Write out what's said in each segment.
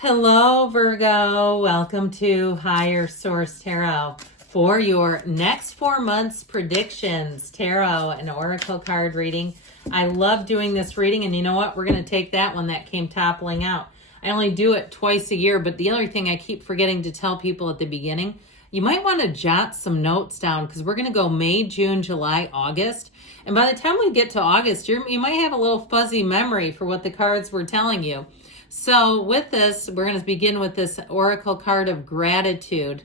Hello, Virgo. Welcome to Higher Source Tarot for your next 4 months predictions, tarot and oracle card reading. I love doing this reading, and you know what? We're going to take that one that came toppling out. I only do it twice a year, but the other thing I keep forgetting to tell people at the beginning, you might want to jot some notes down because we're going to go May, June, July, August. And by the time we get to August, you might have a little fuzzy memory for what the cards were telling you. So with this, we're going to begin with this oracle card of gratitude.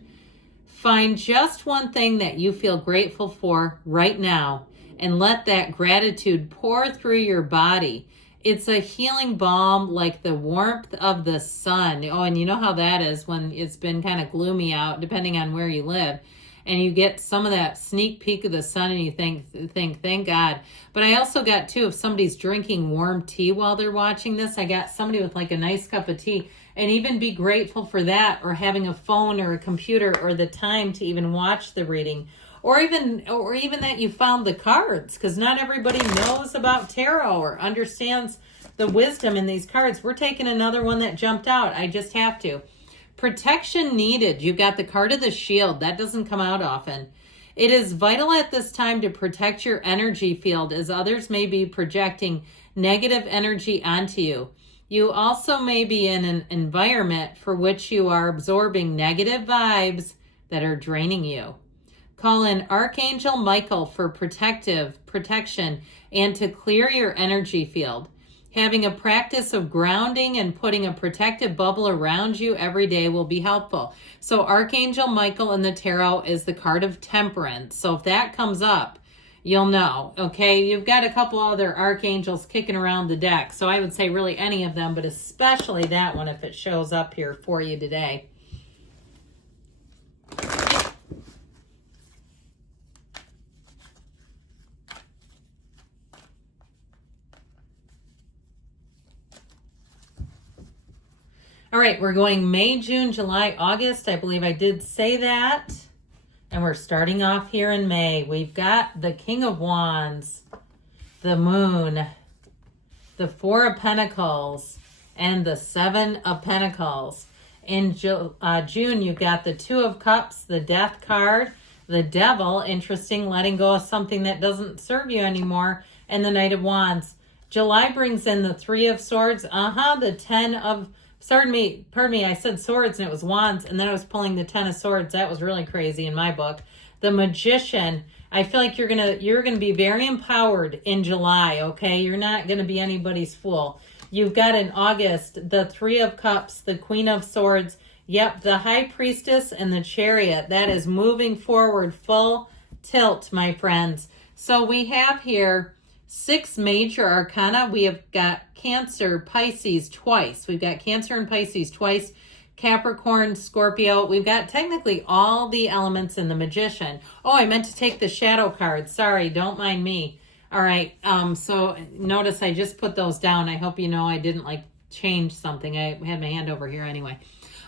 Find just one thing that you feel grateful for right now and let that gratitude pour through your body. It's a healing balm like the warmth of the sun. Oh, and you know how that is when it's been kind of gloomy out, depending on where you live. And you get some of that sneak peek of the sun and you think, thank God. But I also got, too, if somebody's drinking warm tea while they're watching this, I got somebody with like a nice cup of tea. And even be grateful for that, or having a phone or a computer or the time to even watch the reading. Or even that you found the cards, because not everybody knows about tarot or understands the wisdom in these cards. We're taking another one that jumped out. I just have to. Protection needed. You've got the card of the shield. That doesn't come out often. It is vital at this time to protect your energy field, as others may be projecting negative energy onto you. You also may be in an environment for which you are absorbing negative vibes that are draining you. Call in Archangel Michael for protection and to clear your energy field. Having a practice of grounding and putting a protective bubble around you every day will be helpful. So Archangel Michael in the tarot is the card of temperance. So if that comes up, you'll know, okay? You've got a couple other archangels kicking around the deck. So I would say really any of them, but especially that one if it shows up here for you today. All right, we're going May, June, July, August. I believe I did say that. And we're starting off here in May. We've got the King of Wands, the Moon, the Four of Pentacles, and the Seven of Pentacles. In June, you've got the Two of Cups, the Death card, the Devil, interesting, letting go of something that doesn't serve you anymore, and the Knight of Wands. July brings in the Three of Swords, the Ten of Pardon me, I said swords and it was wands, and then I was pulling the Ten of Swords. That was really crazy in my book. The Magician. I feel like you're gonna be very empowered in July, okay? You're not gonna be anybody's fool. You've got in August the Three of Cups, the Queen of Swords. Yep, the High Priestess and the Chariot. That is moving forward full tilt, my friends. So we have here 6 major arcana. We have got Cancer, Pisces twice. We've got Cancer and Pisces twice. Capricorn, Scorpio. We've got technically all the elements in the Magician. Oh, I meant to take the shadow cards. Sorry, don't mind me. All right, so notice I just put those down. I hope you know I didn't change something. I had my hand over here anyway.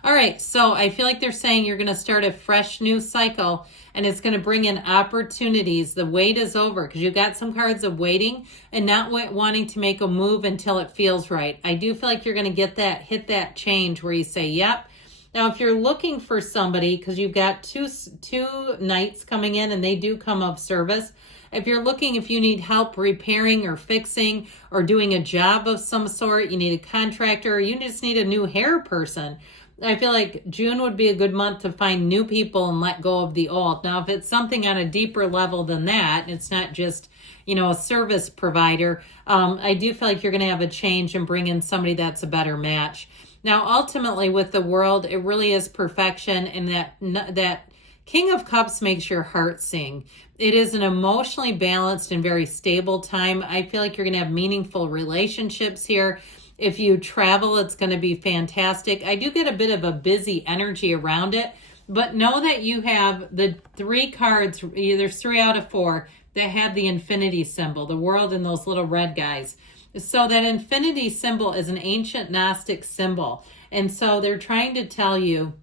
All right, so I feel like they're saying you're going to start a fresh new cycle, and it's going to bring in opportunities. The wait is over because you've got some cards of waiting and not wanting to make a move until it feels right. I do feel like you're going to hit that change where you say, yep. Now, if you're looking for somebody, because you've got two knights coming in and they do come of service. If you need help repairing or fixing or doing a job of some sort, you need a contractor, or you just need a new hair person, I feel like June would be a good month to find new people and let go of the old. Now, if it's something on a deeper level than that, it's not just, a service provider, I do feel like you're going to have a change and bring in somebody that's a better match. Now, ultimately, with the world, it really is perfection, and that King of Cups makes your heart sing. It is an emotionally balanced and very stable time. I feel like you're going to have meaningful relationships here. If you travel, it's going to be fantastic. I do get a bit of a busy energy around it, but know that you have the 3 cards, there's 3 out of 4, that have the infinity symbol, the world and those little red guys. So that infinity symbol is an ancient Gnostic symbol. And so they're trying to tell you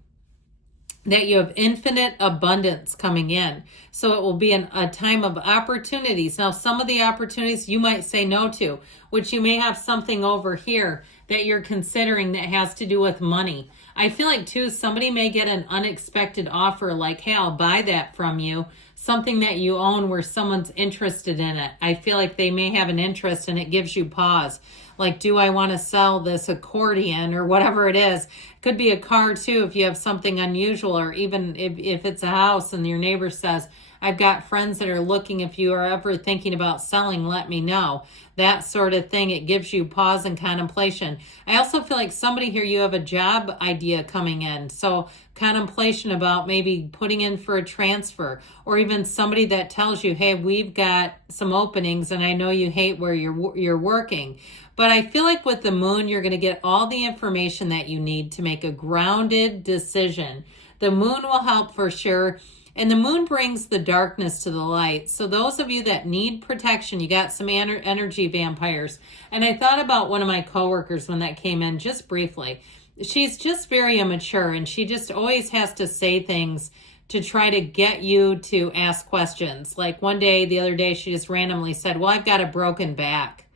that you have infinite abundance coming in. So it will be a time of opportunities. Now, some of the opportunities you might say no to, which you may have something over here that you're considering that has to do with money. I feel like too, somebody may get an unexpected offer like, hey, I'll buy that from you. Something that you own where someone's interested in it. I feel like they may have an interest and it gives you pause. Like, do I want to sell this accordion or whatever it is? Could be a car too if you have something unusual, or even if it's a house and your neighbor says, I've got friends that are looking. If you are ever thinking about selling, let me know. That sort of thing. It gives you pause and contemplation. I also feel like somebody here, you have a job idea coming in. So contemplation about maybe putting in for a transfer, or even somebody that tells you, hey, we've got some openings and I know you hate where you're working. But I feel like with the moon, you're going to get all the information that you need to make a grounded decision. The moon will help for sure. And the moon brings the darkness to the light. So those of you that need protection, you got some energy vampires. And I thought about one of my coworkers when that came in just briefly. She's just very immature, and she just always has to say things to try to get you to ask questions. Like the other day, she just randomly said, well, I've got a broken back.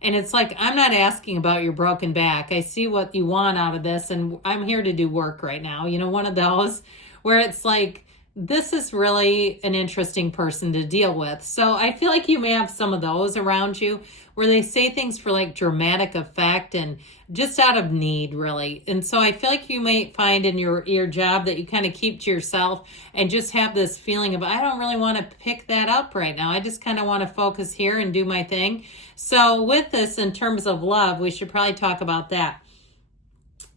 And it's like, I'm not asking about your broken back. I see what you want out of this, and I'm here to do work right now. You know, one of those where it's like, this is really an interesting person to deal with. So I feel like you may have some of those around you where they say things for like dramatic effect and just out of need, really. And so I feel like you may find in your job that you kind of keep to yourself and just have this feeling of, I don't really want to pick that up right now. I just kind of want to focus here and do my thing. So with this, in terms of love, we should probably talk about that.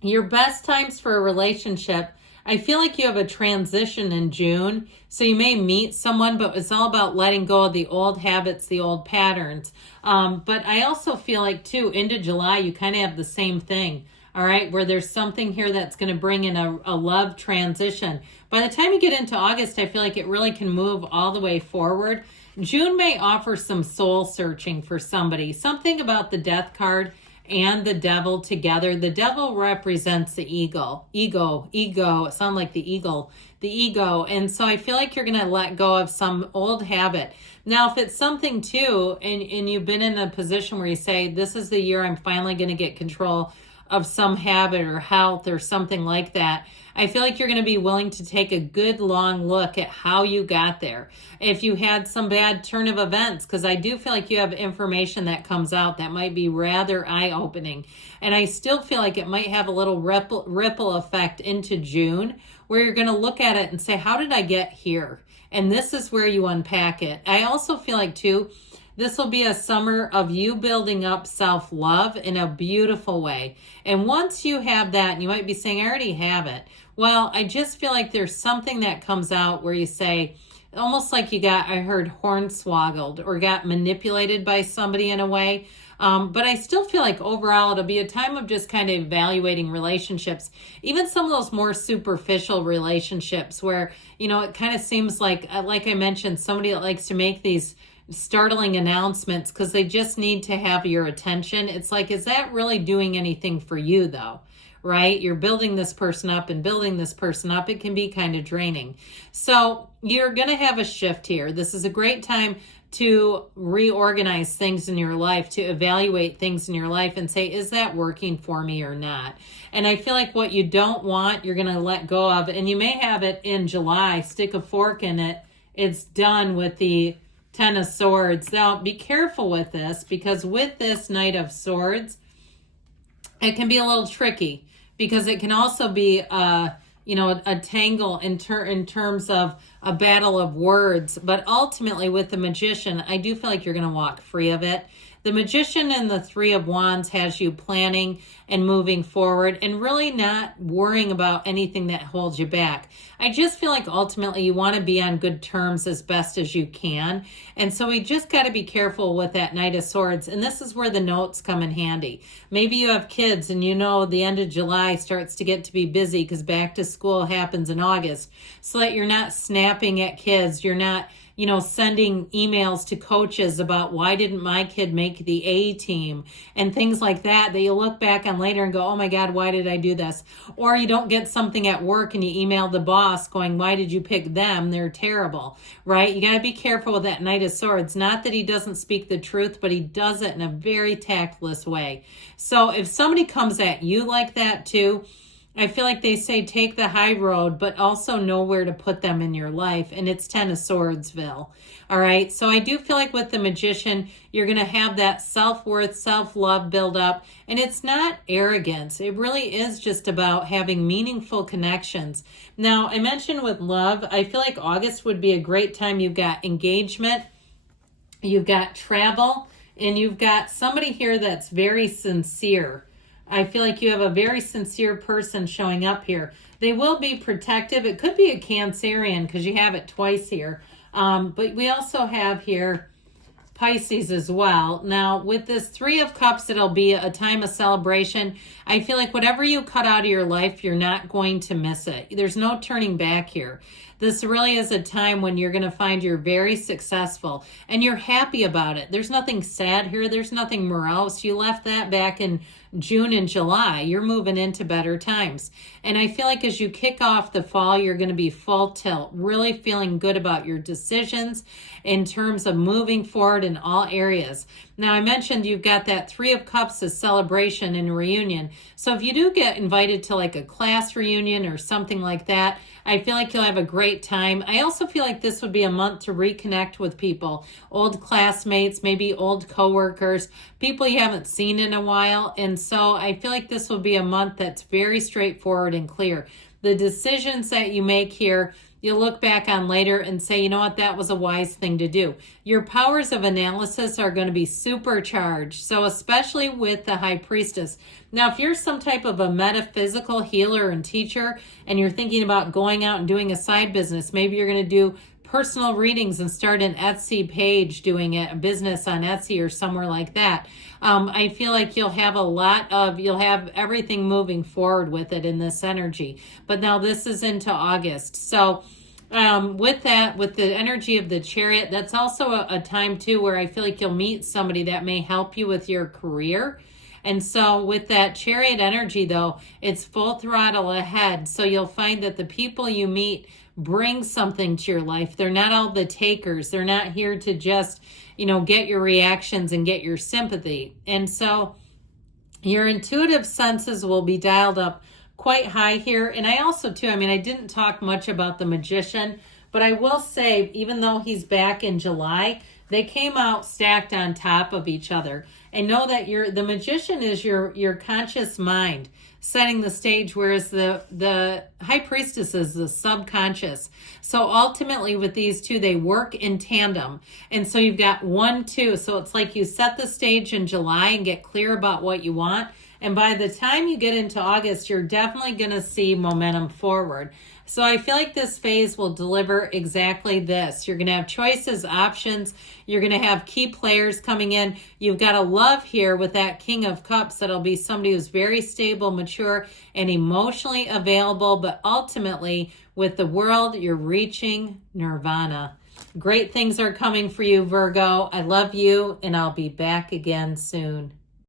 Your best times for a relationship, I feel like you have a transition in June, so you may meet someone, but it's all about letting go of the old habits, the old patterns. But I also feel like, too, into July, you kind of have the same thing, all right, where there's something here that's going to bring in a love transition. By the time you get into August, I feel like it really can move all the way forward. June may offer some soul searching for somebody. Something about the Death card and the devil together. The devil represents the ego. It sounds like the ego. And so I feel like you're going to let go of some old habit. Now, if it's something too, and you've been in a position where you say, this is the year I'm finally going to get control of some habit or health or something like that, I feel like you're going to be willing to take a good long look at how you got there. If you had some bad turn of events, because I do feel like you have information that comes out that might be rather eye-opening. And I still feel like it might have a little ripple effect into June, where you're going to look at it and say, how did I get here? And this is where you unpack it. I also feel like, too, this will be a summer of you building up self-love in a beautiful way. And once you have that, and you might be saying, I already have it. Well, I just feel like there's something that comes out where you say, almost like I heard hornswoggled or got manipulated by somebody in a way. But I still feel like overall it'll be a time of just kind of evaluating relationships, even some of those more superficial relationships where, it kind of seems like I mentioned, somebody that likes to make these startling announcements because they just need to have your attention. It's like, is that really doing anything for you though? Right? You're building this person up and building this person up. It can be kind of draining. So you're going to have a shift here. This is a great time to reorganize things in your life, to evaluate things in your life and say, is that working for me or not? And I feel like what you don't want, you're going to let go of. And you may have it in July, stick a fork in it. It's done with the Ten of Swords. Now, be careful with this, because with this Knight of Swords, it can be a little tricky, because it can also be a tangle in terms of a battle of words. But ultimately, with the Magician, I do feel like you're going to walk free of it. The Magician and the Three of Wands has you planning and moving forward and really not worrying about anything that holds you back. I just feel like ultimately you want to be on good terms as best as you can. And so we just got to be careful with that Knight of Swords. And this is where the notes come in handy. Maybe you have kids and the end of July starts to get to be busy because back to school happens in August, so that you're not snapping at kids. You're not sending emails to coaches about why didn't my kid make the A team and things like that you look back on later and go, oh my God, why did I do this? Or you don't get something at work and you email the boss going, why did you pick them? They're terrible, right? You got to be careful with that Knight of Swords. Not that he doesn't speak the truth, but he does it in a very tactless way. So if somebody comes at you like that too, I feel like they say take the high road, but also know where to put them in your life. And it's 10 of Swordsville. All right. So I do feel like with the Magician, you're going to have that self-worth, self-love build up. And it's not arrogance. It really is just about having meaningful connections. Now, I mentioned with love, I feel like August would be a great time. You've got engagement, you've got travel, and you've got somebody here that's very sincere. I feel like you have a very sincere person showing up here. They will be protective. It could be a Cancerian because you have it twice here. But we also have here Pisces as well. Now, with this Three of Cups, it'll be a time of celebration. I feel like whatever you cut out of your life, you're not going to miss it. There's no turning back here. This really is a time when you're going to find you're very successful and you're happy about it. There's nothing sad here. There's nothing morose. You left that back in June and July. You're moving into better times. And I feel like as you kick off the fall, you're going to be full tilt, really feeling good about your decisions in terms of moving forward in all areas. Now, I mentioned you've got that Three of Cups as celebration and reunion. So if you do get invited to like a class reunion or something like that, I feel like you'll have a great time. I also feel like this would be a month to reconnect with people, old classmates, maybe old coworkers, people you haven't seen in a while. And so I feel like this will be a month that's very straightforward and clear. The decisions that you make here, you'll look back on later and say, you know what, that was a wise thing to do. Your powers of analysis are going to be supercharged. So especially with the High Priestess. Now, if you're some type of a metaphysical healer and teacher and you're thinking about going out and doing a side business, maybe you're going to do personal readings and start an Etsy page doing it, a business on Etsy or somewhere like that. I feel like you'll have you'll have everything moving forward with it in this energy. But now this is into August. So with that, with the energy of the Chariot, that's also a time too where I feel like you'll meet somebody that may help you with your career. And so with that Chariot energy though, it's full throttle ahead. So you'll find that the people you meet bring something to your life. They're not all the takers. They're not here to just, get your reactions and get your sympathy. And so your intuitive senses will be dialed up quite high here. And I also too, I didn't talk much about the Magician, but I will say, even though he's back in July, they came out stacked on top of each other. And know that the Magician is your conscious mind setting the stage, whereas the High Priestess is the subconscious. So ultimately with these two, they work in tandem. And so you've got 1, 2. So it's like you set the stage in July and get clear about what you want. And by the time you get into August, you're definitely going to see momentum forward. So I feel like this phase will deliver exactly this. You're going to have choices, options. You're going to have key players coming in. You've got a love here with that King of Cups. That'll be somebody who's very stable, mature, and emotionally available. But ultimately, with the world, you're reaching nirvana. Great things are coming for you, Virgo. I love you, and I'll be back again soon.